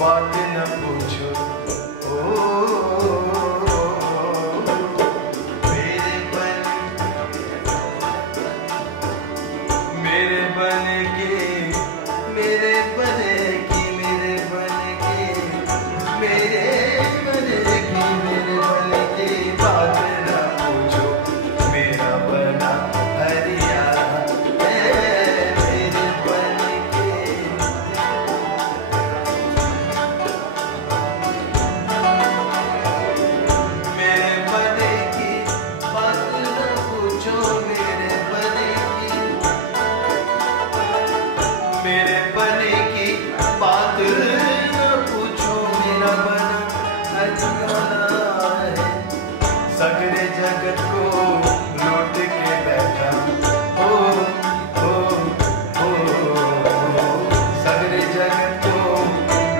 बात न पूछो मेरे बन के मेरे बन की मेरे बन के मेरे बन की बात न पूछो मेरा बना हरियाणा मेरे बन के मेरे बन की बात न पूछो मेरे बन की मेरे बने की बात न पूछो मेरा बना हरियाणा है सगरे जगत को लौट के बैठा हो सगरे जगत को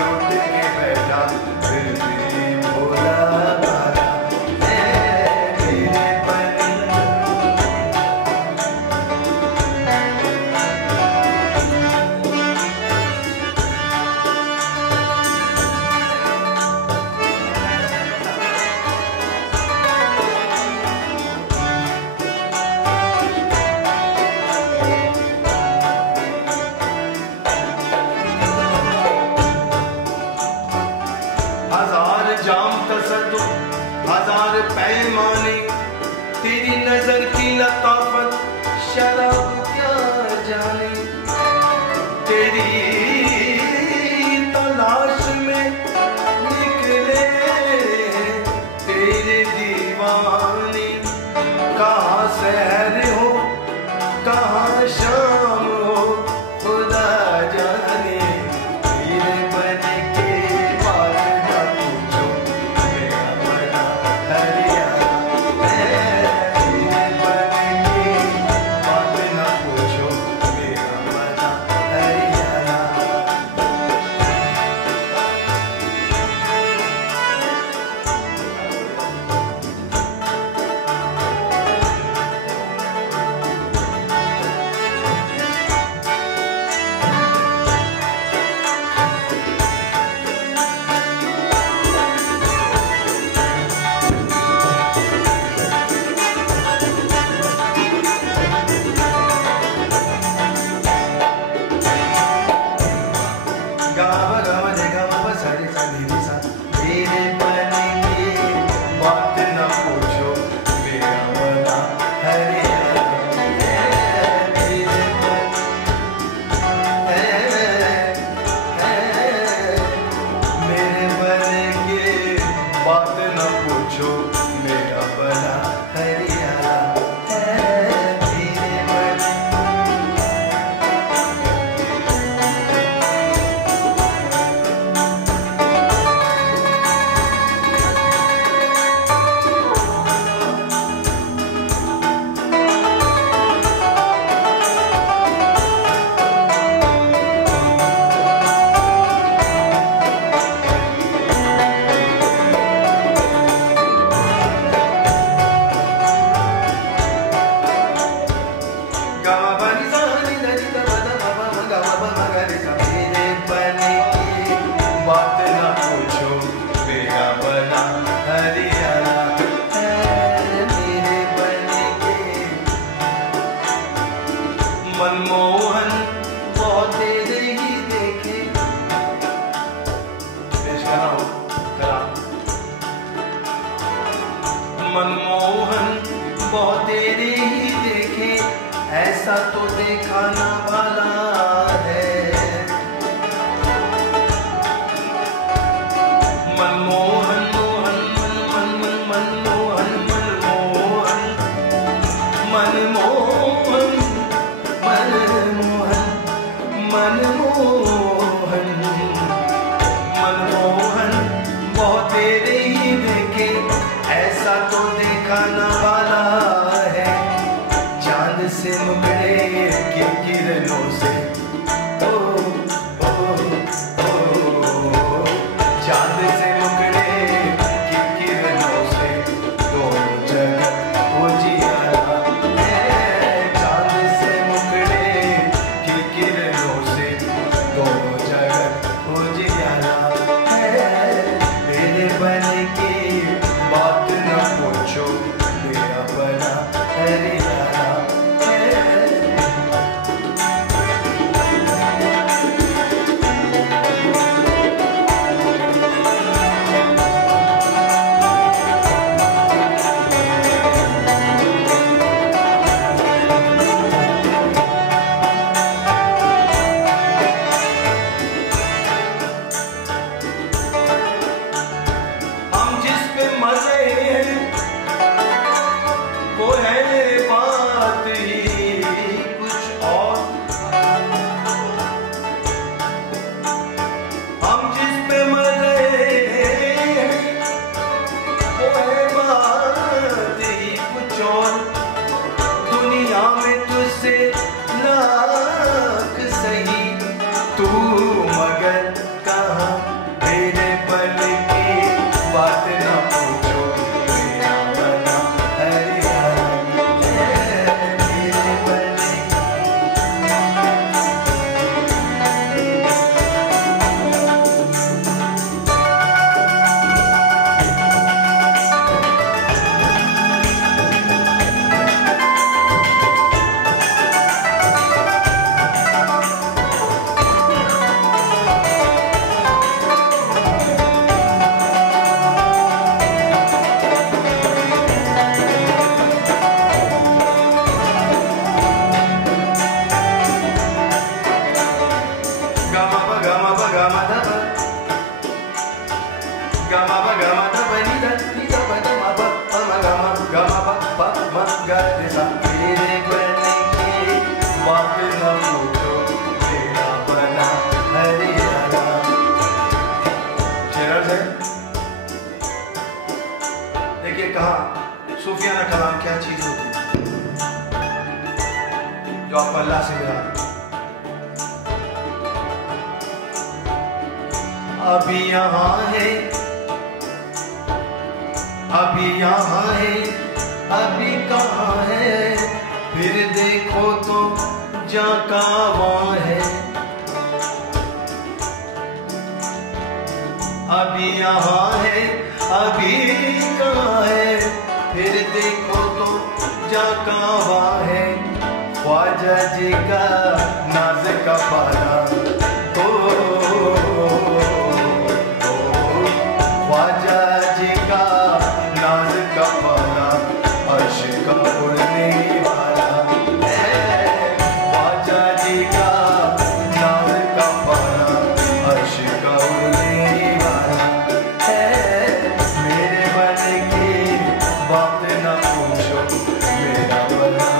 लौट के बैठा फिर भी भोला भाला मेरे बने हजार जाम तसद्दुक़ हजार पैमाने तेरी नजर की लताफत शराब क्या जाने तेरी तलाश में निकले तेरे दीवाने कहाँ सैर हो कहाँ शाम हो खुदा जाने मेरे बन के बात न पूछो मेरा बना हरियाणा मेरे बन के बात न पूछो मेरा बना हरियाणा गावा गावा ने गावा बसारे सारे सा मेरे बन के बात न पूछो मेरा बना हरियाणा मेरे बन मेरे बन के बात न पूछो मेरा बना हरियाणा मेरे बन बात न पूछो मेरा बना हरियाणा मेरे बन के मनमोहन बहुत तेरे ही देखे मनमोहन बहुत तेरे ही देखे ऐसा तो देखा ना वाला है मनमोहन मोहन मनमोहन मनमोहन मनमोहन मनमोहन मनमोहन मनमोहन बहुत तेरे ही देखे ऐसा तो देखा न वाला है चांद से मुकरे की किरण मगर कहाँ मेरे बन की बात ना पूछो, मेरा बना हरियाणा मेरे बन देखिए कहा सूफियाना कलाम क्या चीज होती है जो आप अल्लाह से मिला। अभी यहाँ है, अभी यहाँ है, अभी कहाँ है, फिर देखो तो जा कहाँ है। अभी यहाँ है, अभी कहाँ है, फिर देखो तो जा कहाँ है। ख्वाजा जी का नाज का पाला, ख्वाजा जी का नाज का पाला, अर्श का उड़ने वाला है। ख्वाजा जी का नाज का पाला, अर्श का उड़ने वाला है। मेरे बन की बात ना पूछो, मेरा बना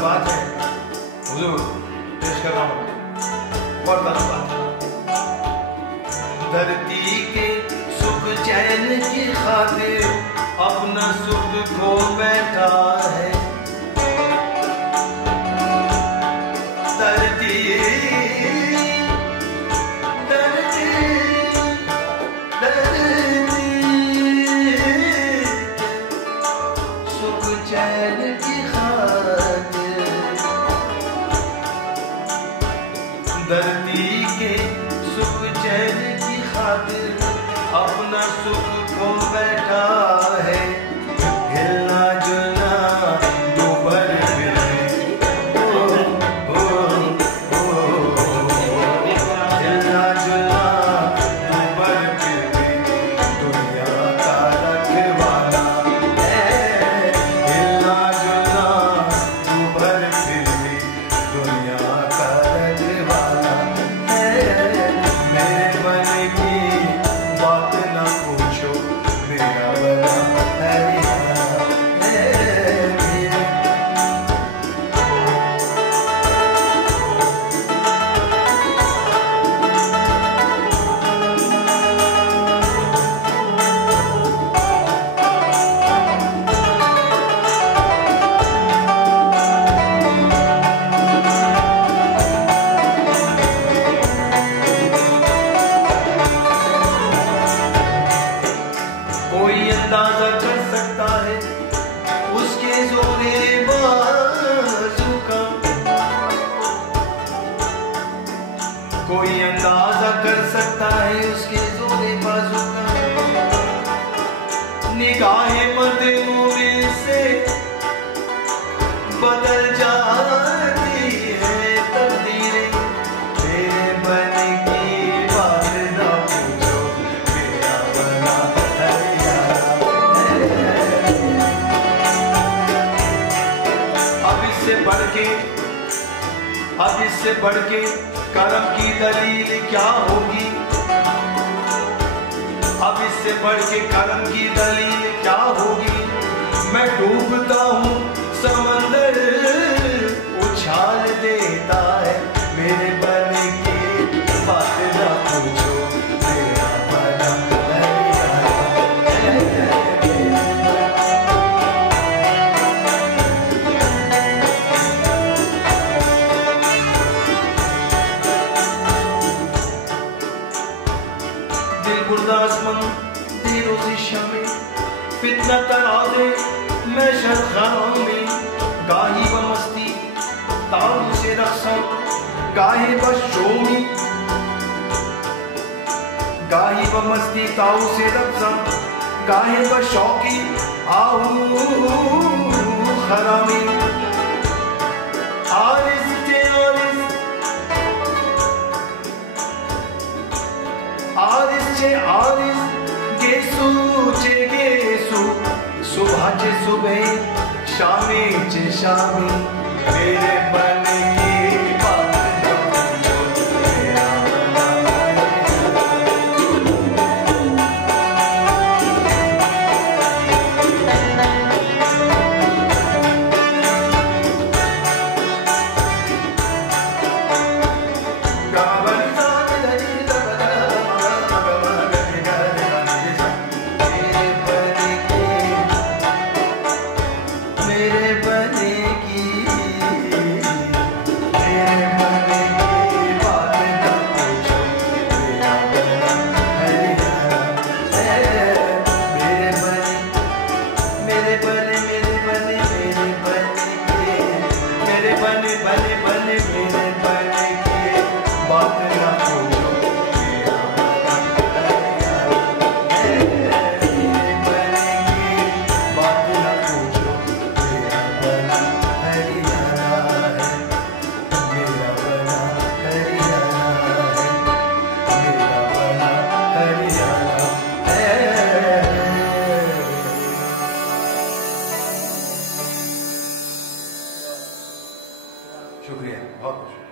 बात है हुजूर पेश कर रहा हूं। धरती के सुख चैन की खातिर अपना सुख खो बैठा है। धरती धरती धरती सुख चैन की धरती के सुख चैन की खातिर अपना सुख खो बैठा है। हिलना जुलना डूबर फिरे, हिलना जुलना डूबर फिरे, दुनिया का रखवाला है। हिलना जुलना डूबर फिरे, दुनिया का रखवाला है। मेरे मन की बात ना पूछो, कोई अंदाजा कर सकता है उसके जोरे बाजू का। निगाहें मदमूमिन से बदल जाती है तकदीरें, तेरे बने की बात ना पूछो, मेरा बना है यारा। अब इससे बढ़ के करम की दलील क्या होगी? अब इससे बढ़ के करम की दलील क्या होगी? मैं डूबता हूँ समंदर उछाल देता है, मेरे बने की बात ना पूछो, मेरा बना है यारा। गुरदासमन रोज़ी शमी फितना तराजे मैं शरखानों में, गाही व मस्ती ताऊ से रक्सम, गाही व शोमी, गाही व मस्ती ताऊ से रक्सम, गाही व शौकी आहू खरामी। आरिस के आरिस गेसू चे गेसू, सुबह चे सुबह शामी चे शामी, मेरे बने की बात ना पूछो, मेरा बना शुक्रिया, बहुत शुक्रिया।